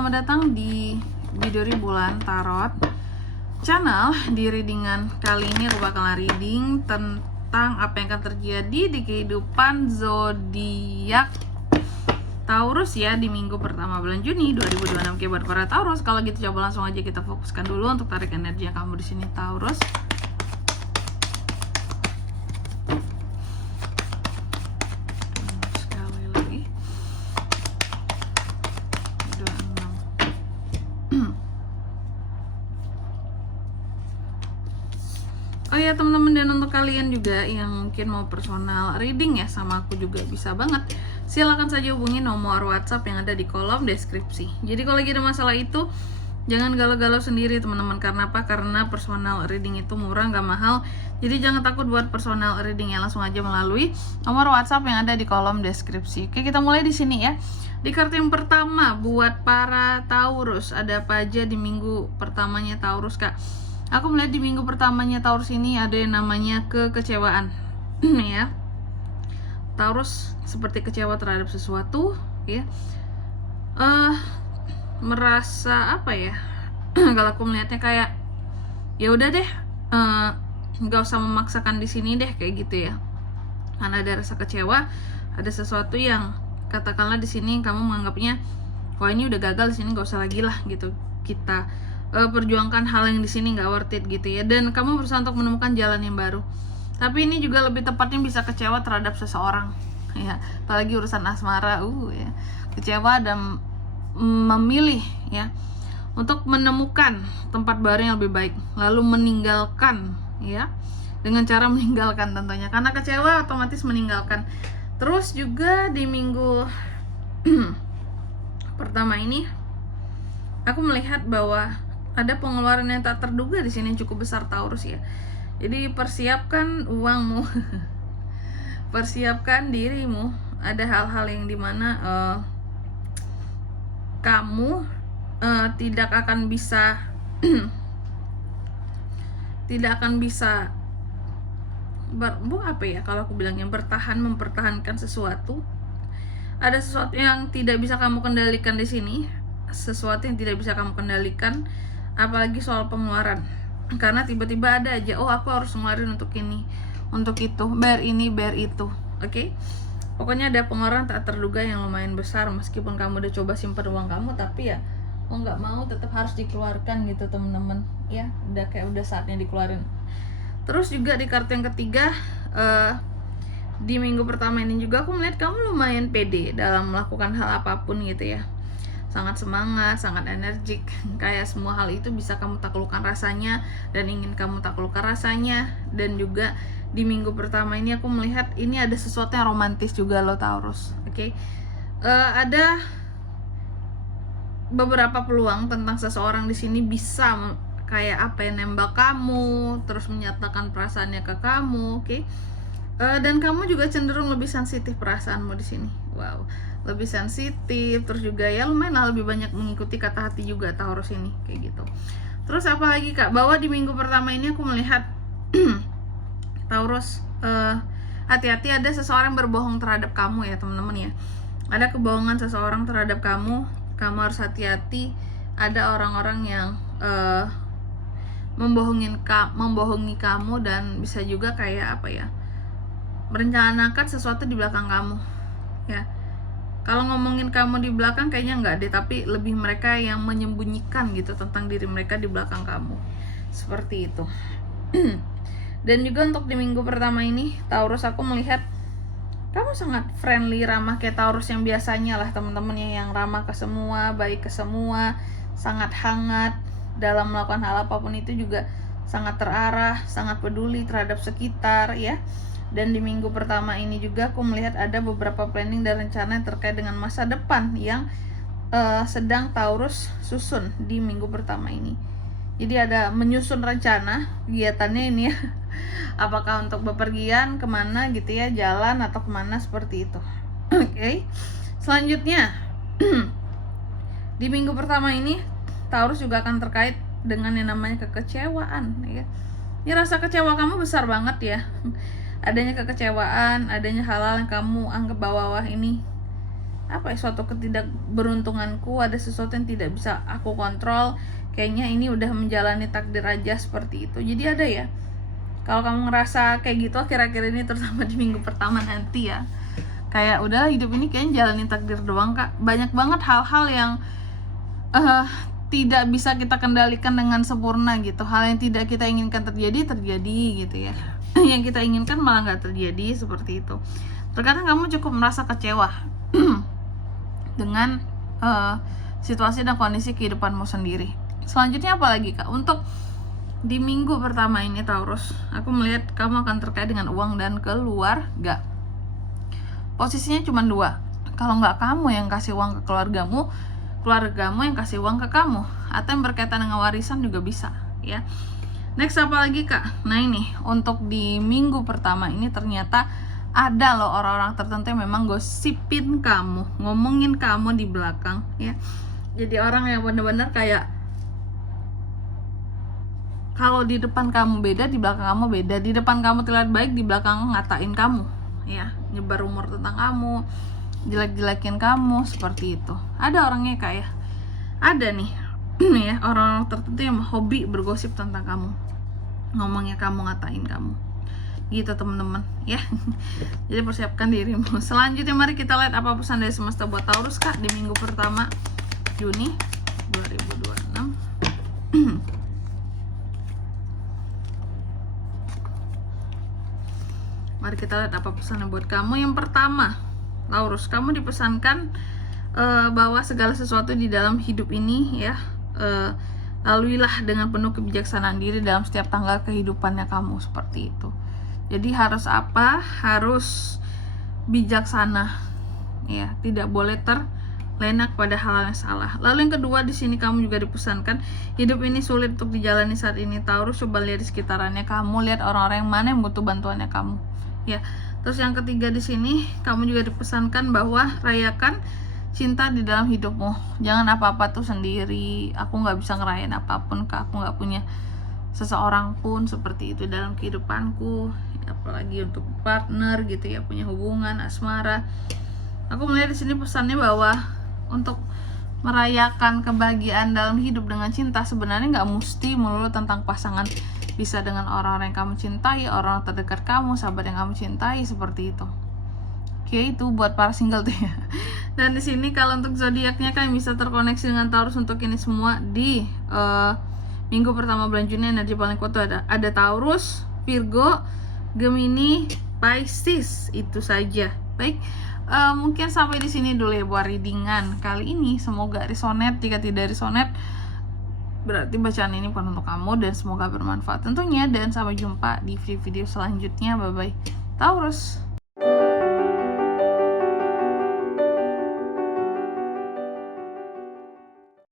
selamat datang di Biduri Bulan Tarot Channel. Di readingan kali ini aku bakalan reading tentang apa yang akan terjadi di kehidupan zodiak Taurus ya di minggu pertama bulan Juni 2026. Oke, buat para Taurus, kalau gitu coba langsung aja kita fokuskan dulu untuk tarik energi kamu di sini Taurus. Oh ya teman-teman, dan untuk kalian juga yang mungkin mau personal reading ya sama aku juga bisa banget. Silakan saja hubungi nomor WhatsApp yang ada di kolom deskripsi. Jadi kalau lagi ada masalah itu jangan galau-galau sendiri teman-teman. Karena apa? Karena personal reading itu murah, nggak mahal. Jadi jangan takut buat personal reading ya, langsung aja melalui nomor WhatsApp yang ada di kolom deskripsi. Oke, kita mulai di sini ya. Di kartu yang pertama buat para Taurus, ada apa aja di minggu pertamanya Taurus Kak? Aku melihat di minggu pertamanya Taurus ini ada yang namanya kekecewaan ya. Taurus seperti kecewa terhadap sesuatu ya. Merasa apa ya? Kalau aku melihatnya kayak ya udah deh, nggak usah memaksakan di sini deh kayak gitu ya. Karena ada rasa kecewa, ada sesuatu yang katakanlah di sini kamu menganggapnya wah ini udah gagal di sini, nggak usah lagi lah gitu. Kita perjuangkan hal yang di sini nggak worth it gitu ya, dan kamu berusaha untuk menemukan jalan yang baru. Tapi ini juga lebih tepatnya bisa kecewa terhadap seseorang ya, apalagi urusan asmara ya. Kecewa dan memilih ya untuk menemukan tempat baru yang lebih baik, lalu meninggalkan ya, dengan cara meninggalkan tentunya, karena kecewa otomatis meninggalkan. Terus juga di minggu pertama ini aku melihat bahwa ada pengeluaran yang tak terduga di sini cukup besar Taurus ya. Jadi persiapkan uangmu, persiapkan dirimu. Ada hal-hal yang dimana kamu tidak akan bisa tidak akan bisa apa ya kalau aku bilangnya mempertahankan sesuatu. Ada sesuatu yang tidak bisa kamu kendalikan di sini, sesuatu yang tidak bisa kamu kendalikan, apalagi soal pengeluaran. Karena tiba-tiba ada aja, oh aku harus ngeluarin untuk ini, untuk itu, bayar ini, bayar itu. Oke? Pokoknya ada pengeluaran tak terduga yang lumayan besar, meskipun kamu udah coba simpan uang kamu, tapi ya mau nggak mau tetap harus dikeluarkan gitu teman-teman ya. Udah saatnya dikeluarin. Terus juga di kartu yang ketiga, di minggu pertama ini juga aku melihat kamu lumayan pede dalam melakukan hal apapun gitu ya. Sangat semangat, sangat energik. Kayak semua hal itu bisa kamu taklukkan rasanya dan ingin kamu taklukkan rasanya. Dan juga di minggu pertama ini aku melihat ini ada sesuatu yang romantis juga loh Taurus. Oke. Ada beberapa peluang tentang seseorang di sini bisa kayak apa ya, nembak kamu, terus menyatakan perasaannya ke kamu, oke? Dan kamu juga cenderung lebih sensitif perasaanmu di sini. Wow, lebih sensitif, terus juga ya lumayan lah lebih banyak mengikuti kata hati juga Taurus ini kayak gitu. Terus apa lagi Kak? Bahwa di minggu pertama ini aku melihat Taurus, hati-hati ada seseorang berbohong terhadap kamu ya teman-teman ya. Ada kebohongan seseorang terhadap kamu harus hati-hati. Ada orang-orang yang membohongi kamu dan bisa juga kayak apa ya, merencanakan sesuatu di belakang kamu ya. Kalau ngomongin kamu di belakang kayaknya enggak deh, tapi lebih mereka yang menyembunyikan gitu tentang diri mereka di belakang kamu, seperti itu. Dan juga untuk di minggu pertama ini Taurus, aku melihat kamu sangat friendly, ramah kayak Taurus yang biasanya lah teman-temannya, yang ramah ke semua, baik ke semua, sangat hangat dalam melakukan hal apapun itu, juga sangat terarah, sangat peduli terhadap sekitar ya. Dan di minggu pertama ini juga aku melihat ada beberapa planning dan rencana yang terkait dengan masa depan yang sedang Taurus susun di minggu pertama ini. Jadi ada menyusun rencana kegiatannya ini ya. Apakah untuk bepergian kemana gitu ya, jalan atau kemana seperti itu. Oke. Selanjutnya di minggu pertama ini Taurus juga akan terkait dengan yang namanya kekecewaan ya. Ini rasa kecewa kamu besar banget ya. Adanya kekecewaan, adanya hal-hal yang kamu anggap bawah ini suatu ketidakberuntunganku, ada sesuatu yang tidak bisa aku kontrol, kayaknya ini udah menjalani takdir aja seperti itu. Jadi ada ya, kalau kamu ngerasa kayak gitu akhir-akhir ini, terutama di minggu pertama nanti ya, kayak udah hidup ini kayaknya jalanin takdir doang kak, banyak banget hal-hal yang tidak bisa kita kendalikan dengan sempurna gitu. Hal yang tidak kita inginkan terjadi gitu ya. Yang kita inginkan malah nggak terjadi, seperti itu. Terkadang kamu cukup merasa kecewa dengan situasi dan kondisi kehidupanmu sendiri. Selanjutnya apa lagi kak? Untuk di minggu pertama ini Taurus, aku melihat kamu akan terkait dengan uang dan keluarga. Posisinya cuma dua. Kalau nggak kamu yang kasih uang ke keluargamu yang kasih uang ke kamu, atau yang berkaitan dengan warisan juga bisa ya. Next apa lagi kak? Nah ini untuk di minggu pertama ini ternyata ada loh orang-orang tertentu yang memang gosipin kamu, ngomongin kamu di belakang ya. Jadi orang yang benar-benar kayak kalau di depan kamu beda, di belakang kamu beda. Di depan kamu terlihat baik, di belakang ngatain kamu ya, nyebar rumor tentang kamu, jelek-jelekin kamu, seperti itu. Ada orangnya kak ya, ada nih ya, orang-orang tertentu yang hobi bergosip tentang kamu, ngomongnya kamu, ngatain kamu gitu teman-teman ya. Jadi persiapkan dirimu. Selanjutnya mari kita lihat apa pesan dari semesta buat Taurus kak di minggu pertama Juni 2026. Mari kita lihat apa pesannya buat kamu. Yang pertama Taurus, kamu dipesankan bahwa segala sesuatu di dalam hidup ini ya, laluilah dengan penuh kebijaksanaan diri dalam setiap tanggal kehidupannya kamu, seperti itu. Jadi harus apa? Harus bijaksana ya, tidak boleh terlena pada hal yang salah. Lalu yang kedua, di sini kamu juga dipesankan hidup ini sulit untuk dijalani saat ini Taurus. Coba lihat di sekitarannya kamu, lihat orang-orang yang mana yang butuh bantuannya kamu ya. Terus yang ketiga di sini kamu juga dipesankan bahwa rayakan cinta di dalam hidupmu. Jangan apa-apa tuh sendiri. Aku nggak bisa ngerayain apapun kak, aku nggak punya seseorang pun seperti itu dalam kehidupanku, apalagi untuk partner gitu ya, punya hubungan asmara. Aku melihat di sini pesannya bahwa untuk merayakan kebahagiaan dalam hidup dengan cinta sebenarnya nggak mesti melulu tentang pasangan. Bisa dengan orang-orang yang kamu cintai, orang terdekat kamu, sahabat yang kamu cintai, seperti itu. Oke, itu buat para single tuh ya. Dan di sini kalau untuk zodiaknya kan bisa terkoneksi dengan Taurus untuk ini semua di minggu pertama bulan Juni. Energi paling kuat tuh ada Taurus, Virgo, Gemini, Pisces. Itu saja. Baik, mungkin sampai di sini dulu ya buat readingan kali ini. Semoga resonate. Jika tidak resonate, berarti bacaan ini bukan untuk kamu, dan semoga bermanfaat tentunya. Dan sampai jumpa di video-video selanjutnya. Bye bye Taurus.